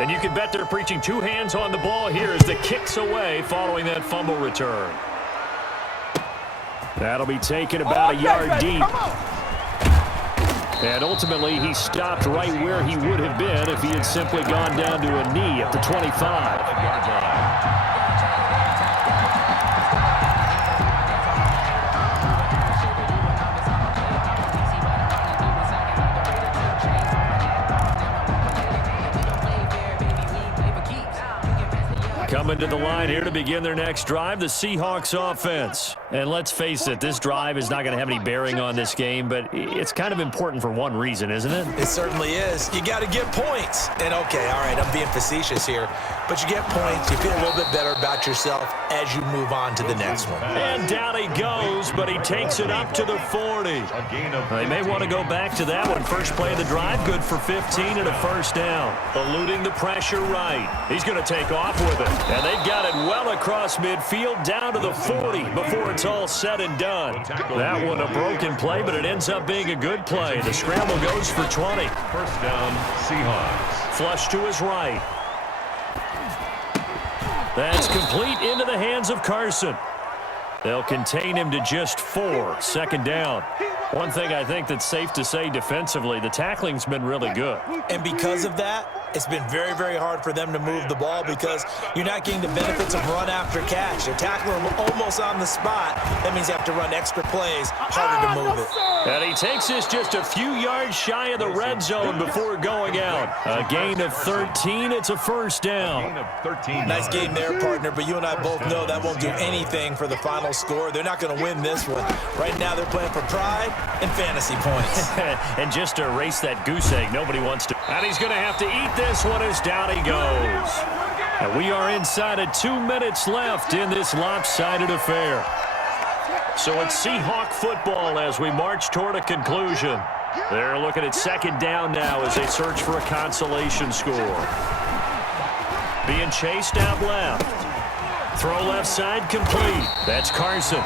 And you can bet they're preaching two hands on the ball here as the kick's away following that fumble return. That'll be taken about a yard deep. And ultimately, he stopped right where he would have been if he had simply gone down to a knee at the 25. Coming to the line here to begin their next drive, the Seahawks offense. And let's face it, this drive is not going to have any bearing on this game, but it's kind of important for one reason, isn't it? It certainly is. You got to get points. And okay, all right, I'm being facetious here, but you get points, you feel a little bit better about yourself as you move on to the next one. And down he goes, but he takes it up to the 40. They may want to go back to that one. First play of the drive, good for 15 and a first down. Eluding the pressure right. He's going to take off with it. And they've got it well across midfield down to the 40 before it's all said and done. That one a broken play, but it ends up being a good play. The scramble goes for 20. First down, Seahawks. Flush to his right. That's complete into the hands of Carson. They'll contain him to just 4. Second down. One thing I think that's safe to say defensively, the tackling's been really good. And because of that, it's been very, very hard for them to move the ball because you're not getting the benefits of run after catch. They're tackling him almost on the spot. That means you have to run extra plays, harder to move it. And he takes this just a few yards shy of the red zone before going out. A gain of 13. It's a first down. Nice game there, partner, but you and I both know that won't do anything for the final score. They're not going to win this one. Right now they're playing for pride and fantasy points. And just to erase that goose egg, nobody wants to. And he's going to have to eat this one as down he goes. And we are inside of 2 minutes left in this lopsided affair. So it's Seahawk football as we march toward a conclusion. They're looking at second down now as they search for a consolation score. Being chased out left. Throw left side complete. That's Carson.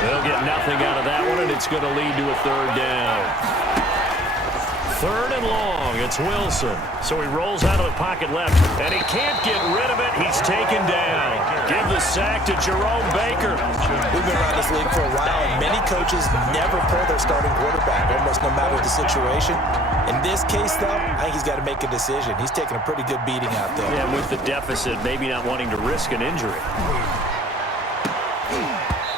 They'll get nothing out of that one, and it's going to lead to a third down. Third and long, it's Wilson. So he rolls out of the pocket left, and he can't get rid of it. He's taken down. Give the sack to Jerome Baker. We've been around this league for a while, and many coaches never pull their starting quarterback, almost no matter the situation. In this case, though, I think he's got to make a decision. He's taking a pretty good beating out there. Yeah, with the deficit, maybe not wanting to risk an injury.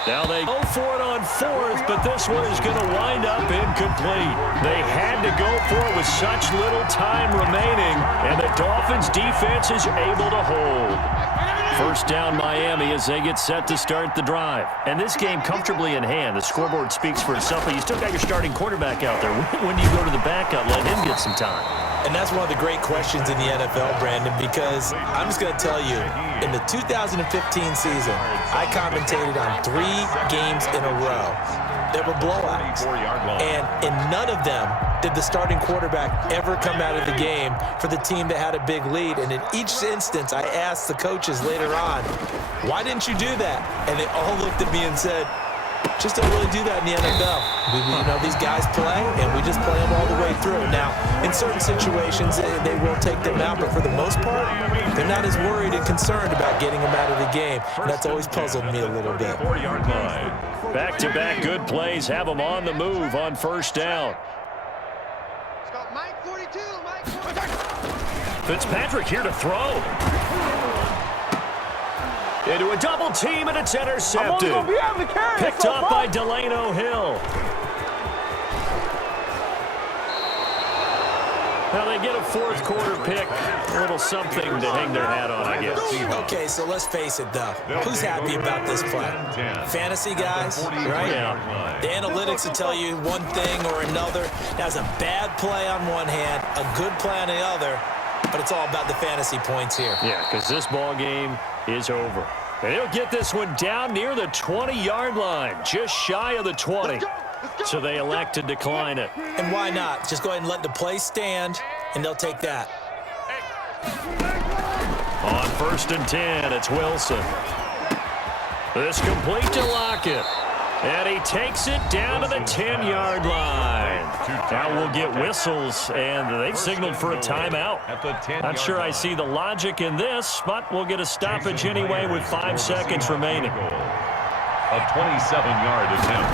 Now they go for it on fourth, but this one is going to wind up incomplete. They had to go for it with such little time remaining, and the Dolphins' defense is able to hold. First down Miami as they get set to start the drive. And this game comfortably in hand. The scoreboard speaks for itself, but you still got your starting quarterback out there. When do you go to the backup, let him get some time? And that's one of the great questions in the NFL, Brandon, because I'm just going to tell you, in the 2015 season, I commentated on 3 games in a row. There were blowouts. And in none of them did the starting quarterback ever come out of the game for the team that had a big lead. And in each instance, I asked the coaches later on, why didn't you do that? And they all looked at me and said, just don't really do that in the NFL. You know, these guys play, and we just play them all the way through. Now, in certain situations, they will take them out, but for the most part, they're not as worried and concerned about getting them out of the game. And that's always puzzled me a little bit. Back-to-back good plays have them on the move on first down. Fitzpatrick here to throw. Into a double team, and it's intercepted. Picked up by Delano Hill. Now they get a fourth quarter pick. A little something to hang their hat on, I guess. Okay, so let's face it, though. Who's happy about this play? Fantasy guys, right? Yeah. The analytics will tell you one thing or another. That's a bad play on one hand, a good play on the other, but it's all about the fantasy points here. Yeah, because this ball game is over. And he'll get this one down near the 20-yard line, just shy of the 20. So they elect to decline it. And why not? Just go ahead and let the play stand, and they'll take that. On first and 10, it's Wilson. This complete to Lockett. And he takes it down to the 10-yard line. Now we'll get whistles, and they've signaled for a timeout. Not sure I see the logic in this, but we'll get a stoppage anyway with 5 seconds remaining. A 27-yard attempt.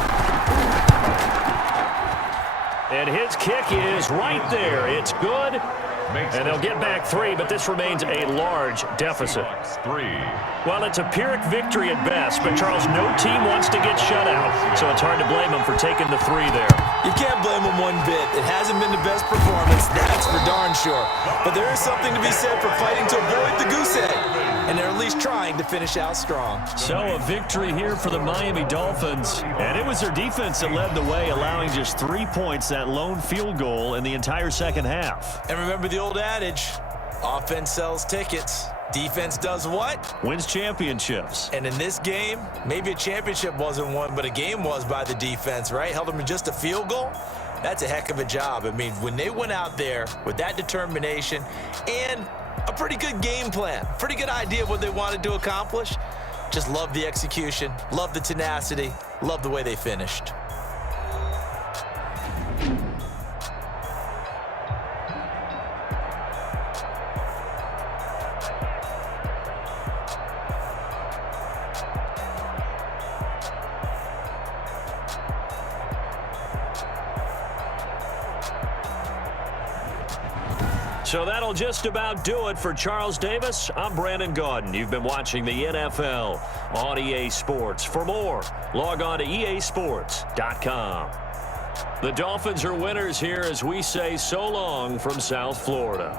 And his kick is right there. It's good. And they'll get back 3, but this remains a large deficit. Well, it's a Pyrrhic victory at best, but, Charles, no team wants to get shut out, so it's hard to blame them for taking the 3 there. You can't blame them one bit. It hasn't been the best performance, that's for darn sure. But there is something to be said for fighting to avoid the goose egg, and they're at least trying to finish out strong. So a victory here for the Miami Dolphins, and it was their defense that led the way, allowing just 3 points, that lone field goal in the entire second half. And remember the old adage, offense sells tickets. Defense does what? Wins championships. And in this game, maybe a championship wasn't won, but a game was by the defense, right? Held them to just a field goal. That's a heck of a job. I mean, when they went out there with that determination and a pretty good game plan, pretty good idea of what they wanted to accomplish, just love the execution, love the tenacity, love the way they finished. So that'll just about do it for Charles Davis. I'm Brandon Gaudin. You've been watching the NFL on EA Sports. For more, log on to easports.com. The Dolphins are winners here as we say so long from South Florida.